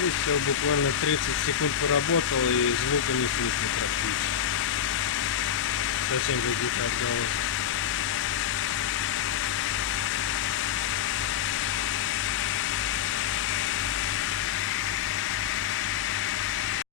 И все, буквально 30 секунд поработал, и звука не слышно практически. Совсем как гитара голос.